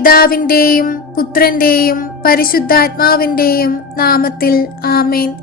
പിതാവിന്റെയും പുത്രന്റെയും പരിശുദ്ധാത്മാവിന്റെയും നാമത്തിൽ ആമേൻ.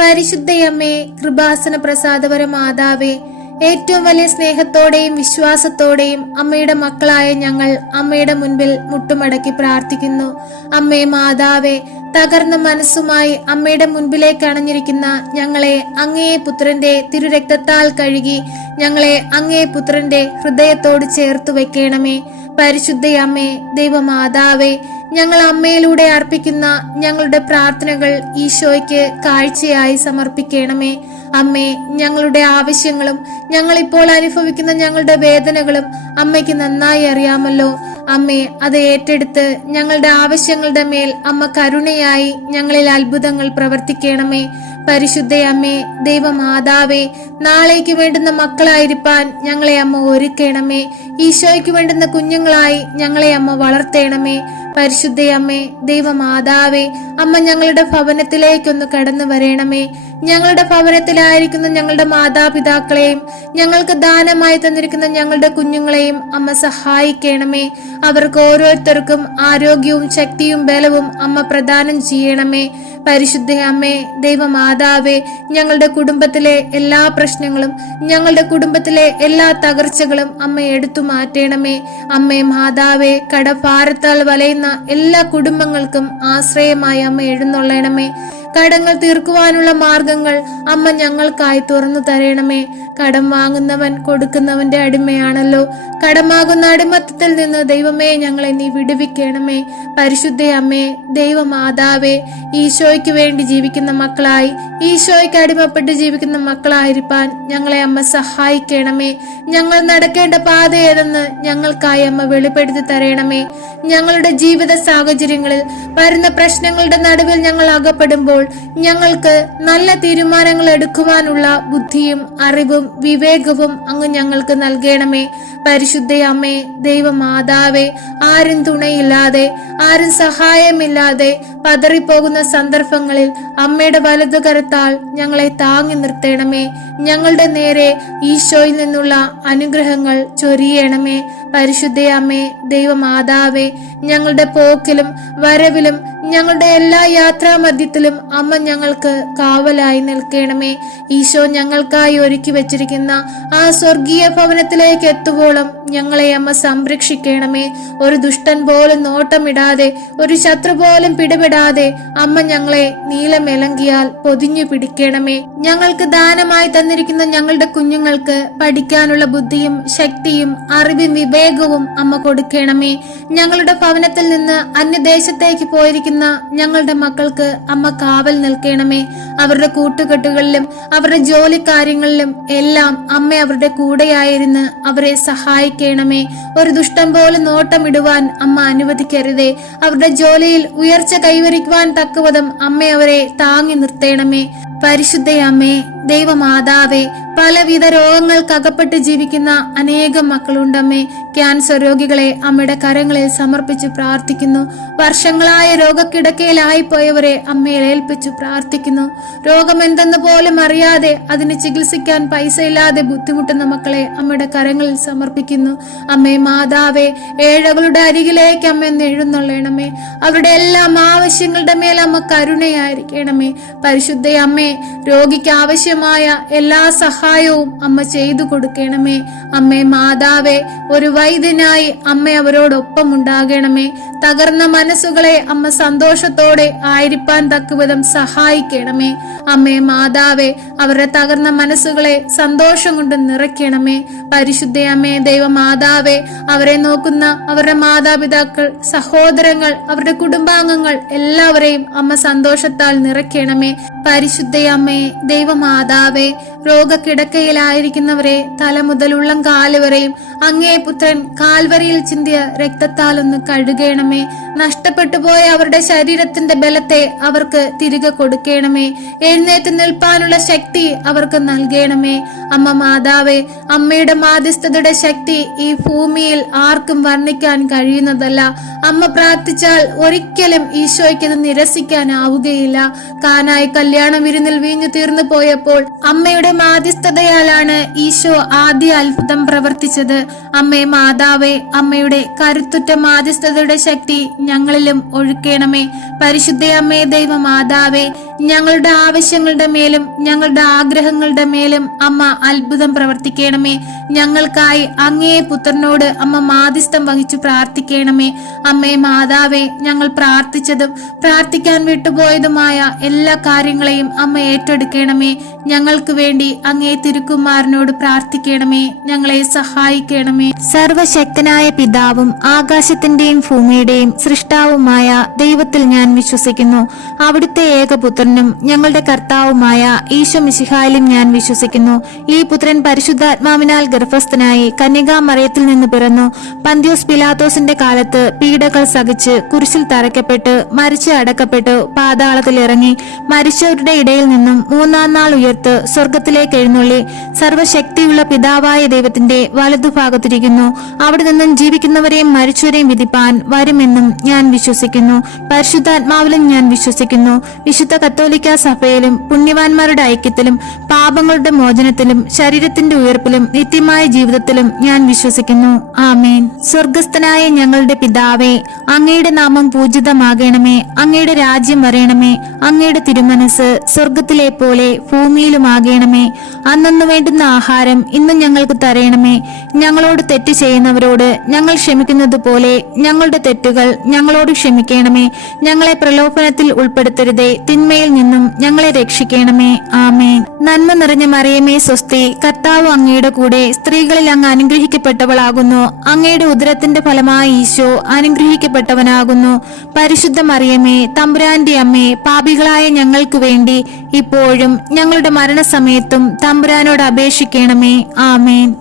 പരിശുദ്ധയമ്മേ, കൃപാസന പ്രസാദപര മാതാവേ, ഏറ്റവും വലിയ സ്നേഹത്തോടെയും വിശ്വാസത്തോടെയും അമ്മയുടെ മക്കളായ ഞങ്ങൾ അമ്മയുടെ മുൻപിൽ മുട്ടുമടക്കി പ്രാർത്ഥിക്കുന്നു. അമ്മേ മാതാവേ, തകർന്ന മനസ്സുമായി അമ്മയുടെ മുൻപിലേക്ക് അണഞ്ഞിരിക്കുന്ന ഞങ്ങളെ അങ്ങേ പുത്രന്റെ തിരുരക്തത്താൽ കഴുകി ഞങ്ങളെ അങ്ങേ പുത്രന്റെ ഹൃദയത്തോട് ചേർത്ത് വെക്കണമേ. പരിശുദ്ധയമ്മേ, ദൈവമാതാവേ, ഞങ്ങൾ അമ്മയിലൂടെ അർപ്പിക്കുന്ന ഞങ്ങളുടെ പ്രാർത്ഥനകൾ ഈശോയ്ക്ക് കാഴ്ചയായി സമർപ്പിക്കണമേ. അമ്മേ, ഞങ്ങളുടെ ആവശ്യങ്ങളും ഞങ്ങളിപ്പോൾ അനുഭവിക്കുന്ന ഞങ്ങളുടെ വേദനകളും അമ്മയ്ക്ക് നന്നായി അറിയാമല്ലോ. അമ്മേ, അത് ഏറ്റെടുത്ത് ഞങ്ങളുടെ ആവശ്യങ്ങളുടെ മേൽ അമ്മ കരുണയായി ഞങ്ങളിൽ അത്ഭുതങ്ങൾ പ്രവർത്തിക്കണമേ. പരിശുദ്ധയമ്മേ, ദൈവമാതാവേ, നാളേക്ക് വേണ്ടുന്ന മക്കളായിരിക്കാൻ ഞങ്ങളെ അമ്മ ഒരുക്കണമേ. ഈശോയ്ക്ക് വേണ്ടുന്ന കുഞ്ഞുങ്ങളായി ഞങ്ങളെ അമ്മ വളർത്തേണമേ. പരിശുദ്ധയമ്മേ, ദൈവമാതാവേ, അമ്മ ഞങ്ങളുടെ ഭവനത്തിലേക്കൊന്ന് കടന്നു വരണമേ. ഞങ്ങളുടെ ഭവനത്തിലായിരിക്കുന്ന ഞങ്ങളുടെ മാതാപിതാക്കളെയും ഞങ്ങൾക്ക് ദാനമായി തന്നിരിക്കുന്ന ഞങ്ങളുടെ കുഞ്ഞുങ്ങളെയും അമ്മ സഹായിക്കണമേ. അവർക്ക് ഓരോരുത്തർക്കും ആരോഗ്യവും ശക്തിയും ബലവും അമ്മ പ്രദാനം ചെയ്യണമേ. പരിശുദ്ധ അമ്മേ, ദൈവമാതാവേ, ഞങ്ങളുടെ കുടുംബത്തിലെ എല്ലാ പ്രശ്നങ്ങളും ഞങ്ങളുടെ കുടുംബത്തിലെ എല്ലാ തകർച്ചകളും അമ്മ എടുത്തു മാറ്റണമേ. അമ്മേ മാതാവേ, കടഭാരത്താൽ വലയുന്ന എല്ലാ കുടുംബങ്ങൾക്കും ആശ്രയമായി അമ്മ എഴുന്നള്ളണമേ. കടങ്ങൾ തീർക്കുവാനുള്ള മാർഗങ്ങൾ അമ്മ ഞങ്ങൾക്കായി തുറന്നു തരണമേ. കടം വാങ്ങുന്നവൻ കൊടുക്കുന്നവന്റെ അടിമയാണല്ലോ. കടമാകുന്ന അടിമത്തത്തിൽ നിന്ന് ദൈവമേ ഞങ്ങളെ നീ വിടുവിക്കണമേ. പരിശുദ്ധ അമ്മേ, ദൈവമാതാവേ, ഈശോയ്ക്ക് വേണ്ടി ജീവിക്കുന്ന മക്കളായി ഈശോയ്ക്ക് അടിമപ്പെട്ട് ജീവിക്കുന്ന മക്കളായിരിക്കാൻ ഞങ്ങളെ അമ്മ സഹായിക്കണമേ. ഞങ്ങൾ നടക്കേണ്ട പാത ഏതെന്ന് ഞങ്ങൾക്കായി അമ്മ വെളിപ്പെടുത്തി തരണമേ. ഞങ്ങളുടെ ജീവിത സാഹചര്യങ്ങളിൽ വരുന്ന പ്രശ്നങ്ങളുടെ നടുവിൽ ഞങ്ങൾ അകപ്പെടുമ്പോൾ ഞങ്ങൾക്ക് നല്ല തീരുമാനങ്ങൾ എടുക്കുവാനുള്ള ബുദ്ധിയും അറിവും വിവേകവും അങ്ങ് ഞങ്ങൾക്ക് നൽകണമേ. പരിശുദ്ധ അമ്മേ, ദൈവമാതാവേ, ആരും തുണയില്ലാതെ ആരും സഹായമില്ലാതെ പതറിപ്പോകുന്ന സന്ദർഭങ്ങളിൽ അമ്മയുടെ വലതുകരത്താൽ ഞങ്ങളെ താങ്ങി നിർത്തണമേ. ഞങ്ങളുടെ നേരെ ഈശോയിൽ നിന്നുള്ള അനുഗ്രഹങ്ങൾ ചൊരിയണമേ. പരിശുദ്ധ അമ്മേ, ദൈവമാതാവേ, ഞങ്ങളുടെ പോക്കിലും വരവിലും ഞങ്ങളുടെ എല്ലാ യാത്രാമധ്യത്തിലും അമ്മ ഞങ്ങൾക്ക് കാവലായി നിൽക്കണമേ. ഈശോ ഞങ്ങൾക്കായി ഒരുക്കി വെച്ചിരിക്കുന്ന ആ സ്വർഗീയ ഭവനത്തിലേക്ക് എത്തുവോളം ഞങ്ങളെ അമ്മ സംരക്ഷിക്കണമേ. ഒരു ദുഷ്ടൻ പോലും നോട്ടമിടാതെ ഒരു ശത്രു പോലും പിടിപെടാതെ അമ്മ ഞങ്ങളെ നീലമിളങ്കിയാൽ പൊതിഞ്ഞു പിടിക്കണമേ. ഞങ്ങൾക്ക് ദാനമായി തന്നിരിക്കുന്ന ഞങ്ങളുടെ കുഞ്ഞുങ്ങൾക്ക് പഠിക്കാനുള്ള ബുദ്ധിയും ശക്തിയും അറിവും വിവേകവും അമ്മ കൊടുക്കണമേ. ഞങ്ങളുടെ ഭവനത്തിൽ നിന്ന് അന്യദേശത്തേക്ക് പോയിരിക്കുന്ന ഞങ്ങളുടെ മക്കൾക്ക് അമ്മ കാവൽ നിൽക്കണമേ. അവരുടെ കൂട്ടുകെട്ടുകളിലും അവരുടെ ജോലി കാര്യങ്ങളിലും എല്ലാം അമ്മ അവരുടെ കൂടെയായിരുന്ന് അവരെ സഹായിക്കണമേ. ഒരു ദുഷ്ടം പോലും നോട്ടമിടുവാൻ അമ്മ അനുവദിക്കരുതേ. അവരുടെ ജോലിയിൽ ഉയർച്ച കൈവരിക്കുവാൻ തക്കവധം അമ്മ അവരെ താങ്ങി നിർത്തണമേ. പരിശുദ്ധ അമ്മേ, ദൈവമാതാവേ, പലവിധ രോഗങ്ങൾക്കകപ്പെട്ട് ജീവിക്കുന്ന അനേകം മക്കളുണ്ടമ്മേ. ക്യാൻസർ രോഗികളെ അമ്മയുടെ കരങ്ങളിൽ സമർപ്പിച്ച് പ്രാർത്ഥിക്കുന്നു. വർഷങ്ങളായ രോഗക്കിടക്കയിലായി പോയവരെ അമ്മയെ ഏൽപ്പിച്ചു പ്രാർത്ഥിക്കുന്നു. രോഗം എന്തെന്ന് പോലും അറിയാതെ അതിന് ചികിത്സിക്കാൻ പൈസ ഇല്ലാതെ ബുദ്ധിമുട്ടുന്ന മക്കളെ അമ്മയുടെ കരങ്ങളിൽ സമർപ്പിക്കുന്നു. അമ്മേ മാതാവേ, ഏഴകളുടെ അരികിലേക്ക് അമ്മ എന്ന് എഴുന്നള്ളണമേ. അവരുടെ എല്ലാം ആവശ്യങ്ങളുടെ മേൽ അമ്മ കരുണയായിരിക്കണമേ. പരിശുദ്ധ അമ്മേ, രോഗിക്ക് ആവശ്യമായ എല്ലാ സഹായവും അമ്മ ചെയ്തു കൊടുക്കണമേ. അമ്മേ മാതാവേ, ഒരു വൈദ്യനായി അമ്മ അവരോടൊപ്പം ഉണ്ടാകണമേ. തകർന്ന മനസ്സുകളെ അമ്മ സന്തോഷത്തോടെ ആയിരിക്കാൻ തക്കവിധം സഹായിക്കണമേ. അമ്മേ മാതാവേ, അവരുടെ തകർന്ന മനസ്സുകളെ സന്തോഷം കൊണ്ട് നിറയ്ക്കണമേ. പരിശുദ്ധ അമ്മേ, ദൈവമാതാവേ, അവരെ നോക്കുന്ന അവരുടെ മാതാപിതാക്കൾ, സഹോദരങ്ങൾ, അവരുടെ കുടുംബാംഗങ്ങൾ എല്ലാവരെയും അമ്മ സന്തോഷത്താൽ നിറയ്ക്കണമേ. പരിശുദ്ധ അമ്മേ, ദൈവമാതാവേ, രോഗക്കിടക്കയിലായിരിക്കുന്നവരെ തല മുതൽ ഉള്ളം കാല് വരെയും അങ്ങേ പുത്രൻ കാൽവരിയിൽ ചിന്തിയ രക്തത്താൽ ഒന്ന് കഴുകണമേ. നഷ്ടപ്പെട്ടു പോയ അവരുടെ ശരീരത്തിന്റെ ബലത്തെ അവർക്ക് തിരികെ കൊടുക്കണമേ. എഴുന്നേറ്റ് നിൽപ്പാനുള്ള ശക്തി അവർക്ക് നൽകണമേ. അമ്മ മാതാവേ, അമ്മയുടെ മാധ്യസ്ഥതയുടെ ശക്തി ഈ ഭൂമിയിൽ ആർക്കും വർണ്ണിക്കാൻ കഴിയുന്നതല്ല. അമ്മ പ്രാർത്ഥിച്ചാൽ ഒരിക്കലും ഈശോയ്ക്കത് നിരസിക്കാനാവുകയില്ല. കാനായി കല്യാണ വിരുന്നിൽ വീഞ്ഞു തീർന്നു പോയപ്പോൾ അമ്മയുടെ മാധ്യസ്ഥതയാലാണ് ഈശോ ആദ്യ അത്ഭുതം പ്രവർത്തിച്ചത്. അമ്മേ മാതാവേ, അമ്മയുടെ കരുത്തുറ്റ മാധ്യസ്ഥതയുടെ ശക്തി ഞങ്ങളിലും ഒഴുക്കേണമേ. പരിശുദ്ധ അമ്മേ ദൈവമാതാവേ, ഞങ്ങളുടെ ആവശ്യങ്ങളുടെ മേലും ഞങ്ങളുടെ ആഗ്രഹങ്ങളുടെ മേലും അമ്മ അത്ഭുതം പ്രവർത്തിക്കണമേ. ഞങ്ങൾക്കായി അങ്ങേ പുത്രനോട് അമ്മ മാധ്യസ്ഥം വഹിച്ചു പ്രാർത്ഥിക്കണമേ. അമ്മേ മാതാവേ, ഞങ്ങൾ പ്രാർത്ഥിച്ചതും പ്രാർത്ഥിക്കാൻ വിട്ടുപോയതുമായ എല്ലാ കാര്യങ്ങളെയും അമ്മ ഏറ്റെടുക്കണമേ. ഞങ്ങൾക്ക് വേണ്ടി അങ്ങേ തിരുക്കുമാരനോട് പ്രാർത്ഥിക്കണമേ. ഞങ്ങളെ സഹായിക്കണമേ. സർവശക്തനായ പിതാവും ആകാശത്തിന്റെയും ഭൂമിയുടെയും സൃഷ്ടാവുമായ ദൈവത്തിൽ ഞാൻ വിശ്വസിക്കുന്നു. അവിടുത്തെ ഏകപുത്രനും ഞങ്ങളുടെ കർത്താവുമായ ഈശോ മിശിഹായിലും ഞാൻ വിശ്വസിക്കുന്നു. ഈ പുത്രൻ പരിശുദ്ധാത്മാവിനാൽ ഗർഭസ്ഥനായി കന്യകാമറിയത്തിൽ നിന്ന് പിറന്നു. പന്ത്യോസ് പിലാത്തോസിന്റെ കാലത്ത് പീഡകൾ സഹിച്ച് കുരിശിൽ തറയ്ക്കപ്പെട്ട് മരിച്ച് അടക്കപ്പെട്ടു പാതാളത്തിൽ ഇറങ്ങി മരിച്ചവരുടെ ഇടയിൽ നിന്നും മൂന്നാം നാൾ ഉയർത്ത് സ്വർഗത്തിലേക്ക് എഴുന്നള്ളി സർവശക്തിയുള്ള പിതാവായ ദൈവത്തിന്റെ വലതുഭാഗത്തിരിക്കുന്നു. അവിടെ നിന്നും ജീവിക്കുന്നവരെയും മരിച്ചവരെയും വിധിപ്പാൻ വരുമെന്നും ഞാൻ വിശ്വസിക്കുന്നു. പരിശുദ്ധാത്മാവിലും ഞാൻ വിശ്വസിക്കുന്നു. വിശുദ്ധ കത്തോലിക്ക സഭയിലും പുണ്യവാന്മാരുടെ ഐക്യത്തിലും പാപങ്ങളുടെ മോചനത്തിലും ശരീരത്തിന്റെ ഉയർപ്പിലും നിത്യമായ ജീവിതത്തിലും ഞാൻ വിശ്വസിക്കുന്നു. ആമേൻ. സ്വർഗസ്ഥനായ ഞങ്ങളുടെ പിതാവേ, അങ്ങയുടെ നാമം പൂജിതമാകണമേ. അങ്ങയുടെ രാജ്യം വരയണമേ. അങ്ങയുടെ തിരുമനസ് സ്വർഗത്തിലെ പോലെ ഭൂമിയിലുമാകണമേ. അന്നു വേണ്ടുന്ന ആഹാരം ഇന്നും ഞങ്ങൾക്ക് തരയണമേ. ഞങ്ങളോട് തെറ്റ് ചെയ്യുന്നവരോട് ഞങ്ങൾ ക്ഷമിക്കുന്നത് പോലെ ഞങ്ങളുടെ തെറ്റുകൾ ഞങ്ങളോട് ക്ഷമിക്കണമേ. ഞങ്ങളെ പ്രലോഭനത്തിൽ ഉൾപ്പെടുത്തരുതേ, തിന്മയിൽ നിന്നും ഞങ്ങളെ രക്ഷിക്കണമേ. ആമേൻ. നന്മ നിറഞ്ഞ മറിയമേ സ്വസ്തി, കർത്താവ് അങ്ങയുടെ കൂടെ സ്ത്രീകളിൽ അങ്ങ് അനുഗ്രഹിക്കപ്പെട്ടവളാകുന്നു. അങ്ങയുടെ ഉദരത്തിന്റെ ഫലമായി ഈശോ അനുഗ്രഹിക്കപ്പെട്ടവനാകുന്നു. പരിശുദ്ധ മറിയമേ, തമ്പുരാന്റെ അമ്മേ, പാപികളായ ഞങ്ങൾക്ക് വേണ്ടി ഇപ്പോഴും ഞങ്ങളുടെ മരണസമയത്തും തമ്പുരാനോട് അപേക്ഷിക്കണമേ. ആമേൻ.